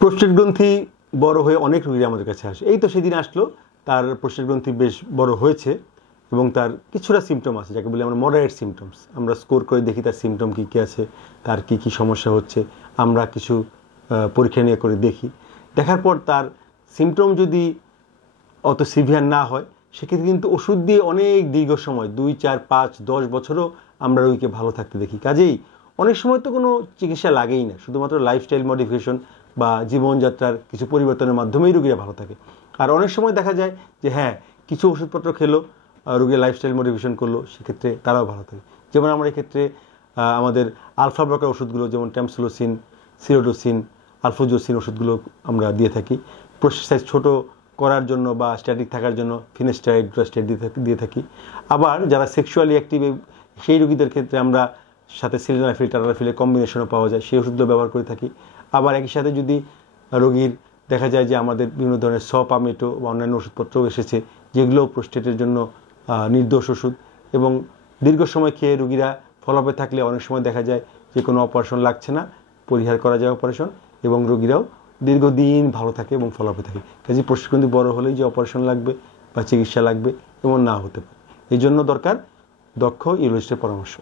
Prostate গ্রন্থি বড় হয়ে অনেক রোগী আমাদের কাছে আসে। এই তো সেদিন আসলো, তার প্রোস্টেট গ্রন্থি বেশ বড় হয়েছে এবং তার কিছুটা সিমটম আছে, যাকে বলি আমরা মডারেট সিমটমস। আমরা স্কোর করে দেখি তার সিমটম কী কী আছে, তার কী কী সমস্যা হচ্ছে, আমরা কিছু পরীক্ষা নিয়ে করে দেখি। দেখার পর তার সিমটম যদি অত সিভিয়ার না হয়, সেক্ষেত্রে কিন্তু ওষুধ দিয়ে অনেক দীর্ঘ সময় 2, 4, 5, 10 বছরও আমরা রোগীকে ভালো থাকতে দেখি। কাজেই অনেক সময় তো কোনো চিকিৎসা লাগেই না, শুধুমাত্র লাইফস্টাইল মডিফিকেশন বা জীবনযাত্রার কিছু পরিবর্তনের মাধ্যমেই রোগীরা ভালো থাকে। আর অনেক সময় দেখা যায় যে হ্যাঁ, কিছু ওষুধপত্র খেলো, রোগীর লাইফস্টাইল মডিফিকেশন করলো, সেক্ষেত্রে তারাও ভালো থাকে। যেমন আমরা এক্ষেত্রে আমাদের আলফা ব্লকার ওষুধগুলো, যেমন ট্যামসুলোসিন, সিরোডোসিন, আলফোজোসিন ওষুধগুলো আমরা দিয়ে থাকি। প্রোস্টেট সাইজ ছোটো করার জন্য বা স্ট্যাটিক থাকার জন্য ফিনাস্টাইড, ডুরাস্টাইড দিয়ে থাকি। আবার যারা সেক্সুয়ালি অ্যাক্টিভ, সেই রোগীদের ক্ষেত্রে আমরা সাথে সিলিনাফিল, টাটারাফিলের কম্বিনেশনও পাওয়া যায়, সেই ওষুধগুলো ব্যবহার করে থাকি। আবার একই সাথে যদি রোগীর দেখা যায় যে আমাদের বিভিন্ন ধরনের সপামেটো বা অন্যান্য ওষুধপত্রও এসেছে, যেগুলো প্রোস্টেটের জন্য নির্দোষ ওষুধ, এবং দীর্ঘ সময় খেয়ে রোগীরা ফলোআপে থাকলে অনেক সময় দেখা যায় যে কোনো অপারেশন লাগছে না, পরিহার করা যায় অপারেশন, এবং রোগীরাও দীর্ঘদিন ভালো থাকে এবং ফলোআপে থাকে। কাজে প্রোস্টেট গ্রন্থি বড় হলেই যে অপারেশন লাগবে বা চিকিৎসা লাগবে এমন না হতে পারে। এই জন্য দরকার দক্ষ ইউরোলজিস্টের পরামর্শ।